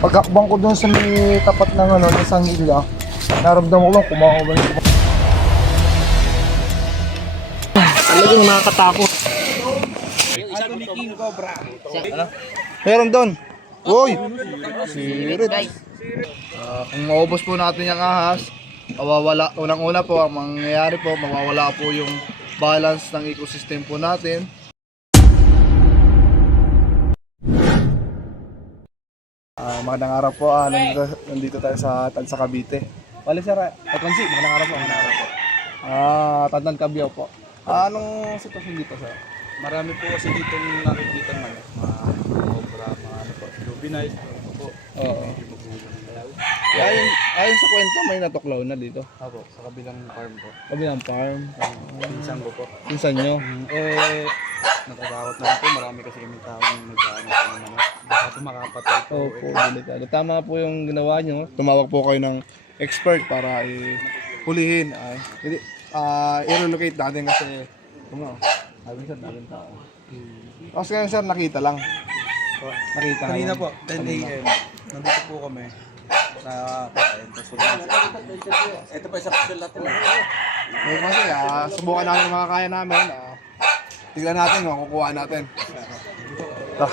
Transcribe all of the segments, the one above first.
Pagkakbang ko doon sa may tapat ng ano, ng Sangila, naramdaman ko lang kumakabalan ko. Talagang nakakatakot. Meron doon. Uy! Sirit. Kung maubos po natin yung ahas, mawawala, unang-una po, ang mangyayari po, mawawala po yung balance ng ecosystem po natin. Magandang araw po, nandito tayo sa Tansa Cavite. Bali sir, Konsi, magandang araw po. Magandang araw po. Tantan Cabiao po. Anong sitwasyon dito sir? Marami po kasi dito nakikita ng mga cobra, mga ano po, lubinay, ano po. Oo. Ayon sa kwento, may natuklaw na dito. Ako, sa kabilang farm po. Kabilang farm. Pinsan ko po. Pinsan nyo. Natatakot na po, marami kasi yung taong nag-ano po naman. Baka po makapatay po. Opo, delikado. Tama po yung ginawa nyo. Tumawag po kayo ng expert para hulihin. I-relocate natin kasi sabi sir, daming tao. Kasi ngayon sir, nakita lang. Nakita Kanina lang. po, 10 a.m. Nandito po kami sa kain. Ito pa isa pasyon natin. Ngayon kasi, subukan natin yung mga kaya namin. Tignan natin kung kukuha natin. Ito.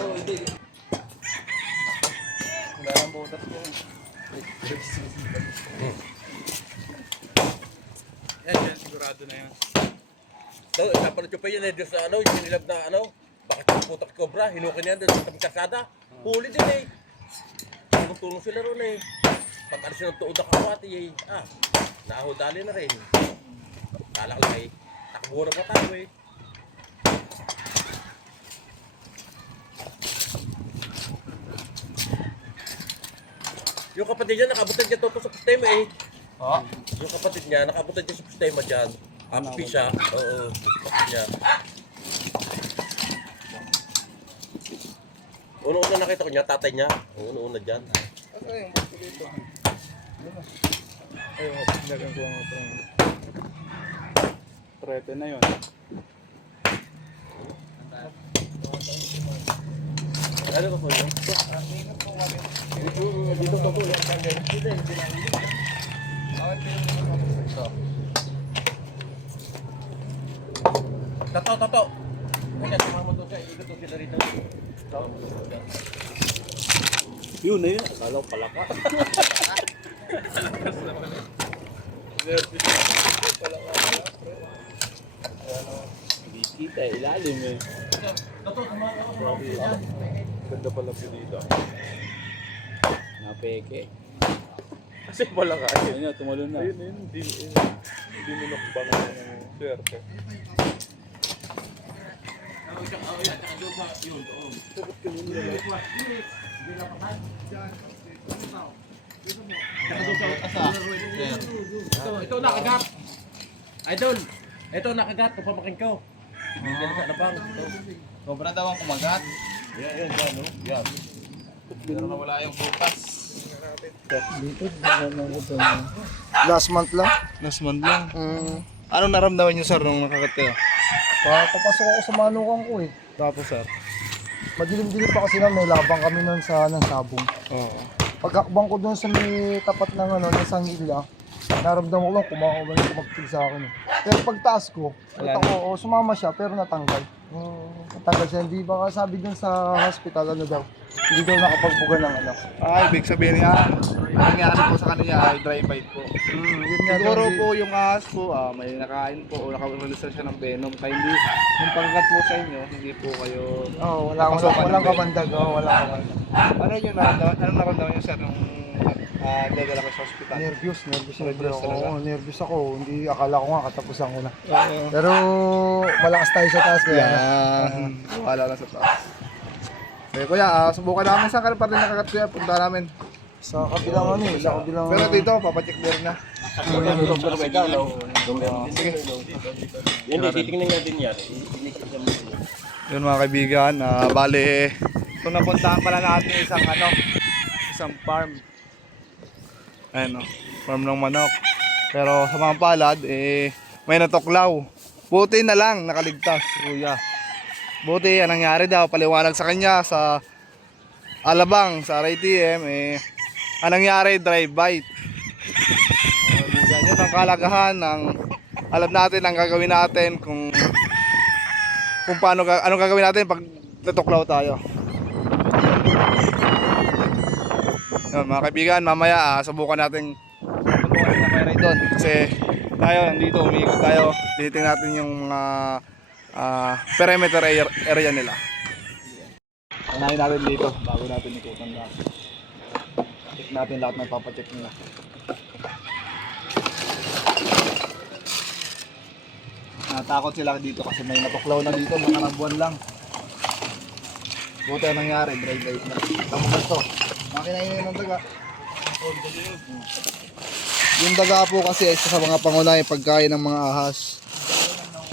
Yan, sigurado na yan. So, napanood ko pa yun Diyos sa ano, yung nilab na ano, bakit yung putak cobra, hinukin yan doon sa kasada. Huli din eh. Tulong sila ron eh. Pag ano siya ng tuod na kawati eh. Nahudali na rin. Kala lang eh, takbo na pa tayo eh. Yung kapatid niya, nakabutan niya to sa sistema eh. Yung kapatid niya, nakabutan niya sa sistema dyan. Ampi siya. Oo. Kapatid niya. Una-una nakita ko niya, tatay niya. Una-una dyan. Ayun, lagyan ko ang ito. Trete na yun. Ano ko po yun? Dito pa po yan. Tato. Kaya sumama doon siya, ikot doon sila rito. Yun na yun, akala ko palaka. Hindi kita, ilalim eh. Ganda pala po dito. Napeke. Kasi palaka. Ayun na, tumalon na. Ayun, hindi mo nakabang ng swerte. Ito nakagat. Idol, ito nakagat, kapamakin ko. Bibigyan sa alabang. Sobra daw ang kumagat. Yan, no? Yan. Pero nawala yung butas. Last month lang. Last month lang. Anong naramdaman nyo sir nung nakagat kayo? Papasok ako sa manukan ko eh. Tapos sir? Madilim-dilim pa kasi na may labang kami nun sa ng sabong. Oo. Pagkakbang ko doon sa may tapat ng ano, ng Sangila, naramdaman ko lang kumakabalan ko magpil sa akin. Pero pagtaas ko, kita ko, sumama siya pero natanggal. Natanggal siya, hindi ba sabi dun sa hospital ano daw, hindi daw nakapagbuga ng ano. Ibig sabihin niya, nangyari po sa kanila ay dry bite po. Yun nga Siguro daw, po yung ahas po, may nakain po o naka-release siya ng venom. Kaya hindi, yung pagkat po sa inyo, hindi po kayo... walang kamandag, walang kamandag. Anong naramdaman niyo sir nung dadala ko sa ospital? Nervous Nervous talaga. ako. Nervous ako. Hindi, akala ko nga katapusan ko na. Oo. Pero malakas tayo sa taas kaya. Yan. Wala lang sa taas. Okay kuya, subukan namin sa pa rin nakakat kuya. Punta namin. Sa kabilang ano eh, sa kabilang... Pero dito, papacheck din na. Sige. Yan, titingnan natin yan. Yun mga kaibigan, bale, kung napuntahan pala natin isang farm. Ayan farm ng manok. Pero sa mga palad, may natuklaw. Buti na lang, nakaligtas, kuya. Buti, ang nangyari daw, paliwanag sa kanya sa Alabang sa RITM, anong nangyari, drive bite. Yun ang kalagahan ng alam natin ang gagawin natin kung paano anong gagawin natin pag natuklaw tayo. Yun, mga kaibigan, mamaya subukan natin na kay doon kasi tayo nandito, umiikot tayo, tinitingnan natin yung mga perimeter area nila. Unahin natin dito bago natin ikutan lahat. Check natin lahat ng papacheck nila. Natakot sila dito kasi may natuklaw na dito, mga buwan lang. Buti ang nangyari, dry bite na. Tamukas to. Makinainin ng daga. Yung daga po kasi isa sa mga pangunahing pagkain ng mga ahas.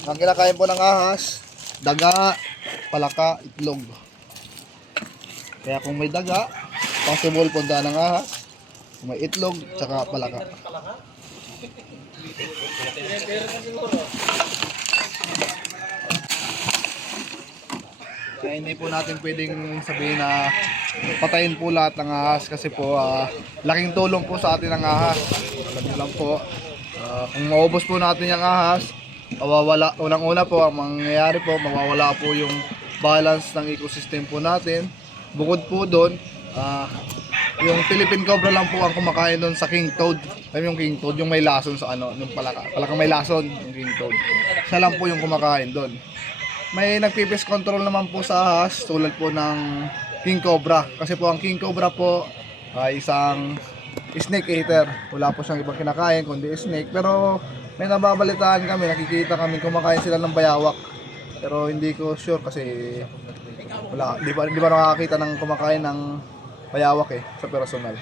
Ang kinakain po ng ahas, daga, palaka, itlog. Kaya kung may daga, possible punta ng ahas. Kung may itlog, tsaka palaka. Kaya hindi po natin pwedeng sabihin na patayin po lahat ng ahas kasi po laking tulong po sa atin ang ahas. Alam niyo lang po, kung maubos po natin yung ahas, mawawala, unang-una po ang mangyayari po, mawawala po yung balance ng ecosystem po natin. Bukod po doon, yung Philippine Cobra lang po ang kumakain doon sa King Toad. Alam yung King Toad, yung may lason sa yung palakang may lason, yung King Toad. Siya lang po yung kumakain doon. May nagpipis control naman po sa ahas tulad po ng King Cobra. Kasi po ang King Cobra po ay isang snake eater. Wala po siyang ibang kinakain kundi snake. Pero may nababalitaan kami, nakikita kami kumakain sila ng bayawak. Pero hindi ko sure kasi wala, di ba nakakita ng kumakain ng bayawak sa personal.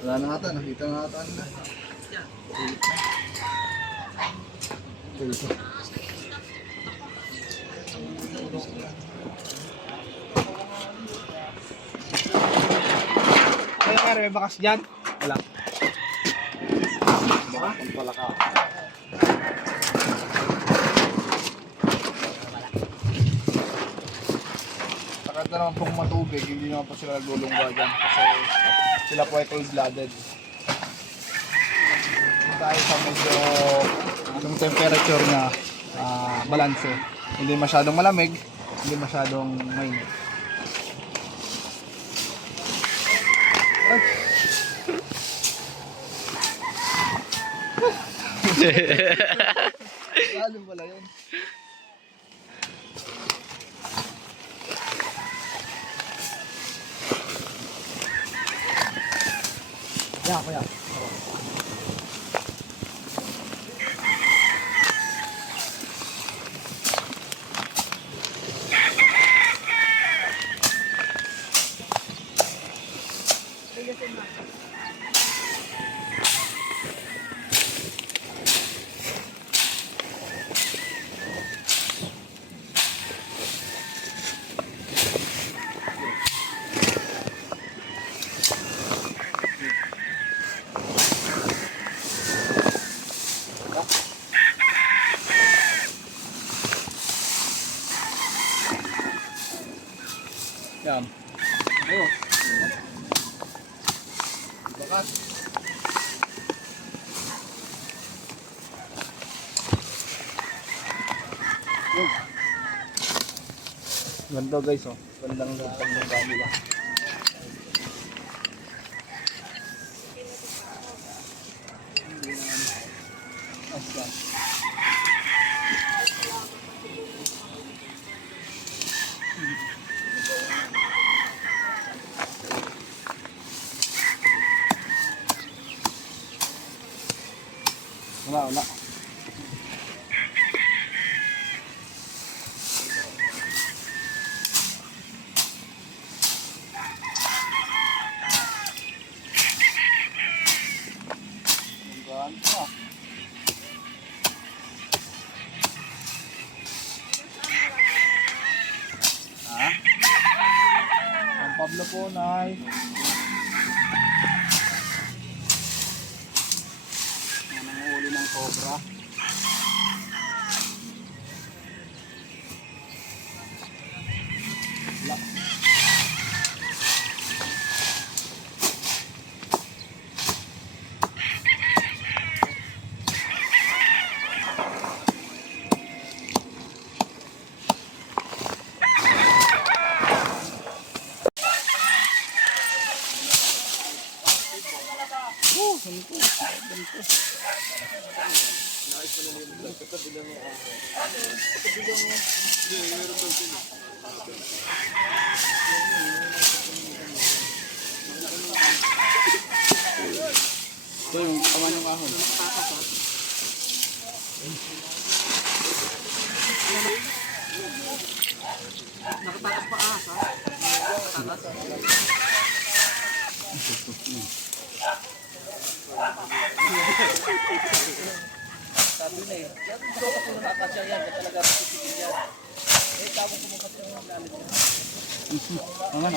Wala na ata, nakita na ata nila. Ano nga rin, may bakas dyan? Wala. Ang palaka. Takad na naman pong matubig, hindi naman po sila naglulungga dyan kasi sila po ay cold-blooded. Tayo sa medyo yung temperature niya balance. Hindi masyadong malamig, hindi masyadong mainit. Lalim pala yun. Kuya. Yan. Ayo. Bakat. Ganda guys, oh. Gandang ng camera. Wala. Ang Pablo po, Nay. Nanguhuli ng cobra. Ito yung kaman ng ahon. Aman.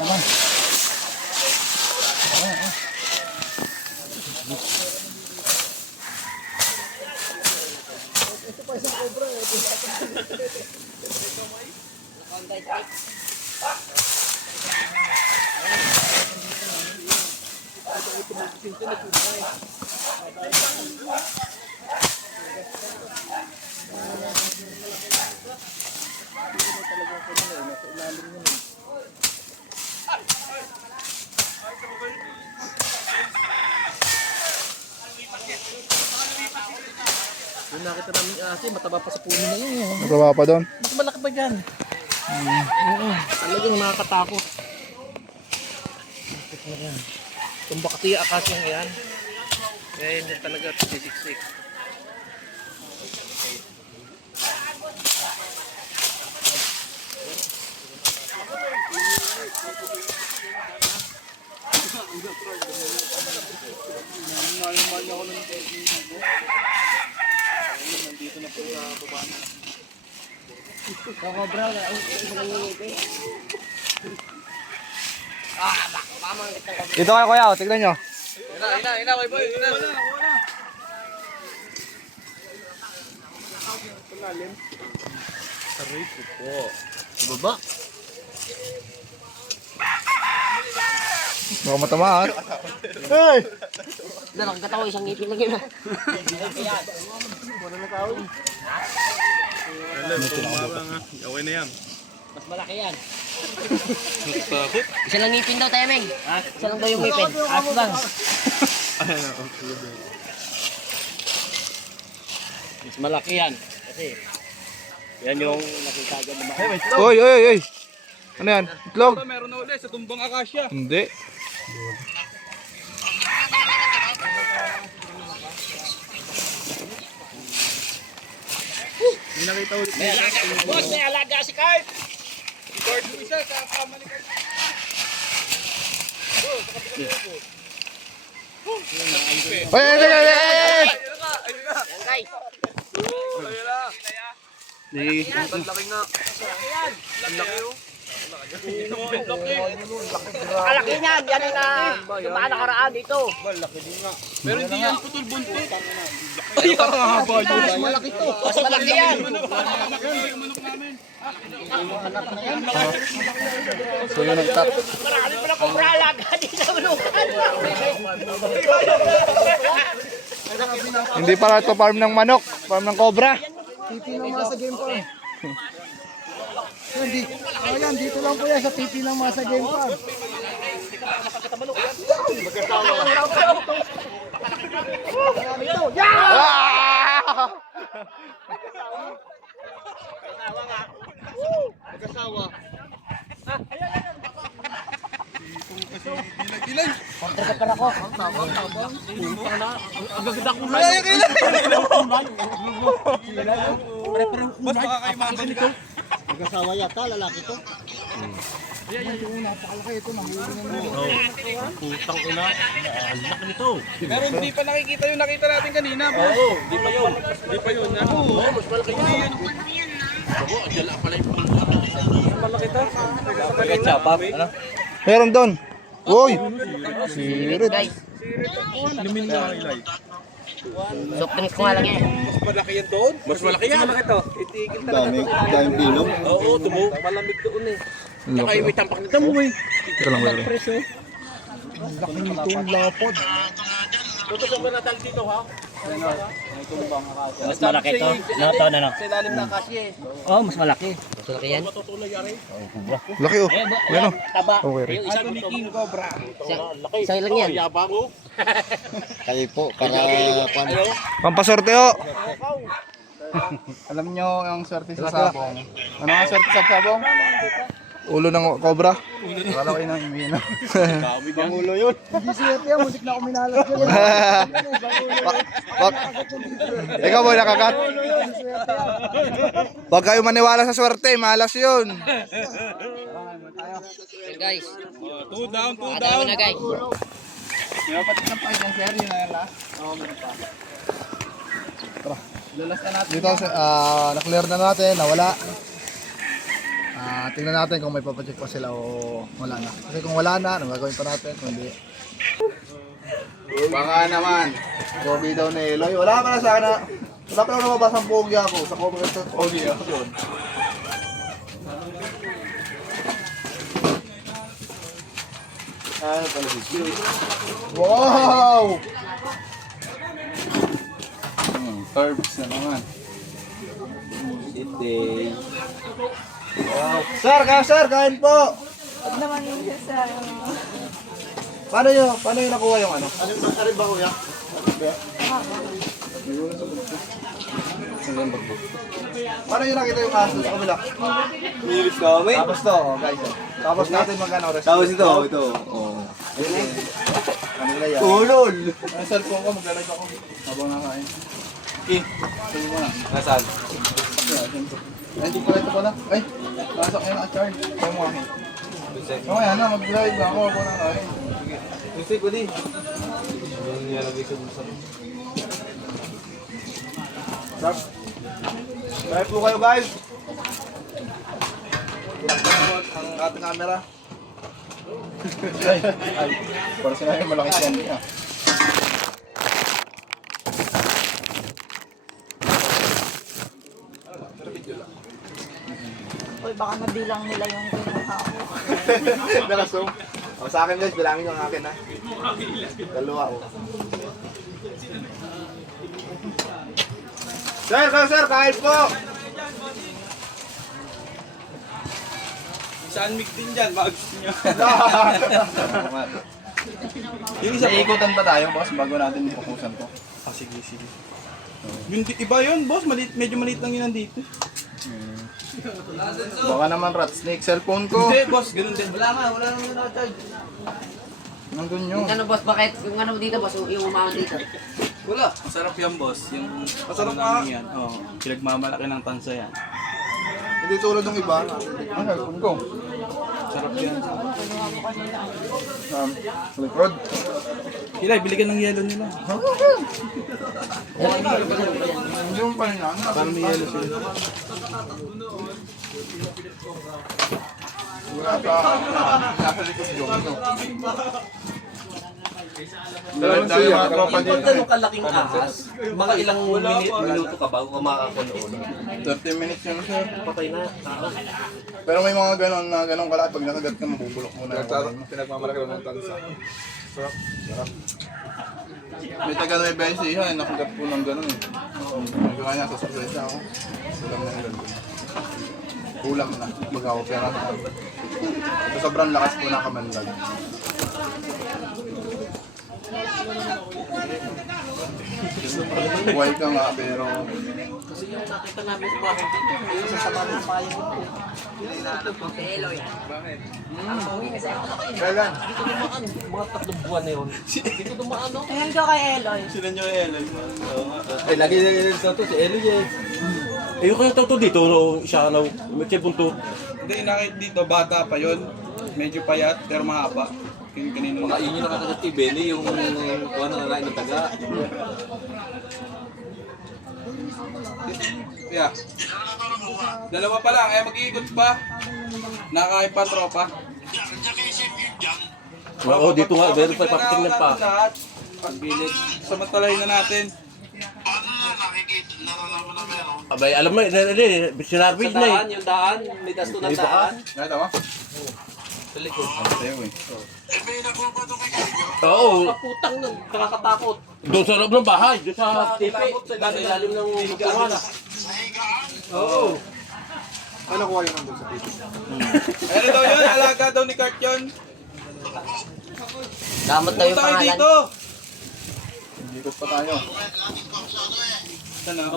Yung nakita namin kasi mataba pa sa puno na yun. Mataba pa doon. Mas malaki pa dyan. Oo, talagang nakakatakot. Tumba kasi yung akasyang yan. Kaya yun din talaga sisiksik. Dito kayo kuya, oh, tignan nyo. Ina, boy. Aray po. Baba. Baka matamaan. Hey! Nakagatawa isang ngipin lang yun. Okay na yan. Mas malaki yan. Isa lang ngipin daw, Temeng. Isa lang daw yung ngipin. As lang. Mas malaki yan. Kasi yan yung nakita dyan naman. Oy. Ano yan? Itlog? Meron na ulit sa tumbang akasya. Hindi. May nakita ulit. Boss, may alaga si Kurt. Guard mo isa sa kama ni Kurt. Ay! Yan guys. Ang laki nga. Ang laki oh. Kalaki niyan. Yan yung na dumaan nakaraan dito. Pero hindi yan putol buntot. Mas malaki to. Mas malaki yan. So yun nagtak. Marami pa na kobra alaga dito. Hindi pala ito farm ng manok, farm ng cobra. PP ng Masa Game Farm. Yan, dito lang po yan sa PP ng Masa Game Farm. Ito kasi bilag-ilan. Pagkakapar ako. Boss, baka kayo mga nito. Mag-asawa yata, lalaki to. Napakalaki ito, nahuli na naman. Putang ina. Ang laki nito. Pero hindi pa nakikita yung nakita natin kanina, boss. Oo, di pa yun. Di pa yun. Oo, mas malaki yun. Ako, andyan lang pala yung Malaki to. Pagkachapap. Ano? Meron doon. Uy! Sirit. Guys, Lumin na ilay. soft drinks ko nga lang yan. Mas malaki yan doon. Mas malaki yan. Malaki to. Itigil talaga to. Daming bilog. Oo, tumo. Malamig doon eh. Saka yung may tampak na damoy. Ito lang meron. Laki nito, ang lapod. Tutok ba natin dito ha? Mas malaki to. No, to na no. Sa ilalim ng kasi eh. Oh, mas malaki. Mas malaki yan. Laki oh. Yan oh. Taba. Okay rin. Yung isang Ito ni King Cobra. Isa lang yan. Yabang oh. Kayo po, para Pampasorte oh. Alam nyo ang swerte sa sabong. Ano ang swerte sa sabong? Ulo ng cobra. Akala ko yun ang imino. Pangulo yun. Hindi swerte yan, musik na ako minalas yun. Wag. Ikaw boy nakakat. Wag kayo maniwala sa swerte, malas yun. Guys, Two down, two dalawa down. na guys. May kapatid ng pahay yan, sir. Yun na yan last. Oo, meron pa. Tara. Lalas na natin. Dito, na-clear na natin, nawala. Tingnan natin kung may papacheck pa sila o wala na. Kasi kung wala na, ano gagawin pa natin? Kung hindi. Baka naman. Gobi daw ni Eloy. Wala pa na sana. Wala pa na lumabas ang pogi ako. Sa cover ito. Pogi ako yun. Ano pala dito? Wow! Carbs na naman. Day. Wow. Sir, kain po! Huwag naman yung sa Paano yung nakuha yung ano? Ano ba kuya? Paano yung nakita yung aso sa kabila? Milis kami. Tapos to, guys. Tapos natin magkano rest. Tapos ito. Oh. Ano nila yan? Ulol. Ang cellphone ko, magla-live ako. Habang nakain. Okay, sabi mo na. Nasaan? Ay, hindi pala ito pala. Ay, nasa kayo naka-charge. Kaya mo akin. Okay, ano, mag-live ako habang nakain. Sige. Gusto ko di. Nilagay sa bulsa. Sarap. Live po kayo guys. Tulak ang ating camera. Ay, para sila yung malaki siya niya. Uy, baka mabilang nila yung kinuha ko. Nakasum. O, sa akin guys, bilangin yung akin ha. Dalawa o. Sir, kain po! Saan mig din dyan? Baka gusto niya. Yung isa po. Ikutan pa tayo, boss, bago natin ipukusan to. Sige. Yung iba yun, boss. Medyo maliit lang yun nandito. Baka naman rat snake cellphone ko. Hindi, boss. Ganun din. Wala naman yung na-charge. Nandun yun. Yung ano boss, bakit? Yung ano dito boss, yung umangan dito. Wala. Masarap yan, boss. Yung Masarap ano namin yan. Oo. Pinagmamalaki ng tansa yan. Hindi tulad ng iba. Ang cellphone ko. Sarap yan. Likod. Ilay, bili ka ng yelo nila. Hindi mo pa rin lang. Parang may yelo sila. Wala pa. Nasa likod yung ano. Dahil tayo mga tropa Kung ganun kalaking ahas, mga ilang minuto ka bago ka makakakuloon. 30 minutes yun sir. Patay na. Pero may mga ganon na ganong kalaki. Pag nakagat ka, mabubulok mo na. Pinagmamalaki ng tansa. Sarap. May taga na ibig siya, nakagat po ng ganon eh. Medyo kanya sa sorpresa ako. Kulang na yung ganon. Kulang na. Mag-opera na. Ito sobrang lakas po ng kamandag. Buhay ka nga pero kasi Kasi yung nakita namin sa bahay dito, may isang tama ng payo ko. Kailan? Dito dumaan, mga 3 buwan na yun. Dito dumaan, no? Ayan ka kay Eloy. Sila nyo Ellen. Ay, lagi na to si Eli eh. Eh, yung kaya to dito, no, siya na, may bunto. Hindi, nakit dito, bata pa yun. Medyo payat, pero mahaba. Kanino na. Makaingin na kagad kay Benny, yung kuha na nalain ng taga. Yeah. Dalawa pa lang, mag-iikot pa. Nakakain pa tropa. Oo, dito nga, meron pa, papatingnan pa. Pagbilid. Samantalahin na natin. Abay, alam mo, sinarvage na eh. Yung daan, may dasto ng daan. Nakita mo? Sa likod. Sa'yo eh. Oo. Kaputang nun, nakakatakot. Doon sa loob ng bahay, doon sa tipi. Sa ilalim ng butungan. Oo. Ano kuha yung nandun sa tito? Ano daw yun? Alaga daw ni Kurt yun. Damat na yung Tayo pangalan. dito. Ikot pa tayo. Sana.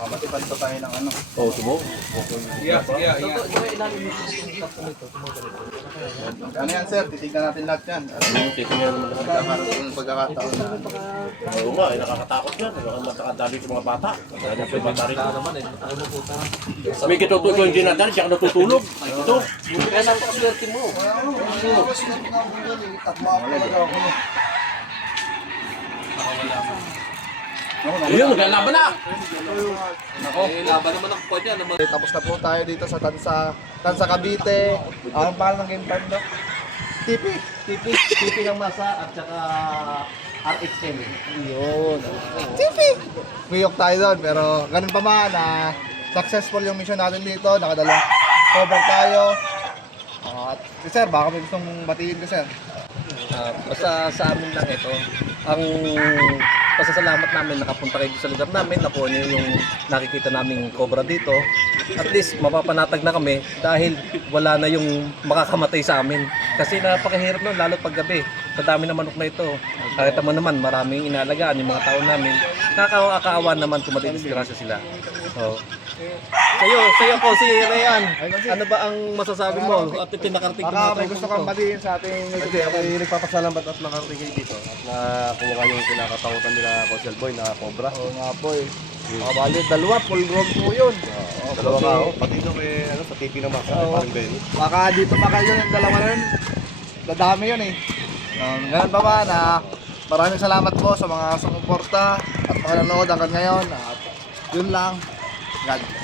Matipad pa tayo ng ano. Oo, subo. Iya, iya, iya. Ano yan sir? Titignan natin lahat yan. Titingnan naman naman. Magkakaroon pagkakataon na. Oo nga, nakakatakot yan. Matakadali sa mga bata. Kaya sa bata rin naman eh. May kitutuloy yung dinadali, siya natutulog. Ito. Kaya napakaswerte mo. Takma ako talaga ako. Ayun, maglalaban na. Nako. Eh, laban naman ang pwede. Tapos na po tayo dito sa Tansa Cavite. Anong pangalan ng game time daw? TP ng masa at saka RXM. Yun. Miyok tayo doon, pero ganun pa man na successful yung mission natin dito. Nakadalawang cover tayo. At sir, baka may gustong batiin ko sir. Basta sa amin lang ito. Ang pasasalamat namin nakapunta kayo sa lugar namin, nakuha niyo yung nakikita naming cobra dito. At least mapapanatag na kami dahil wala na yung makakamatay sa amin. Kasi napakahirap nun, lalo pag gabi. Sa dami ng manok na ito. Nakita mo naman, maraming inalagaan yung mga tao namin. Nakakaawa naman kung matidisgrasya sila. So, sa'yo po, si Rayan, ano ba ang masasabi mo? At ito nakarating Baka may gusto kang batiin sa ating Nagpapasalamat at nakarating kayo dito at nakuha kayo yung kinakatakutan nila Coastal Boy na Cobra. Oo nga po eh. Bali, dalawa, full grown po yun. Dalawa ka ako, pati nyo kay sa TV ng Masa, kay Paring Benny. Baka dito pa kayo yung dalawa na yun. Dadami yun eh. Ganun pa ba na maraming salamat po sa mga sumuporta at mga nanonood hanggang ngayon. At yun lang. God.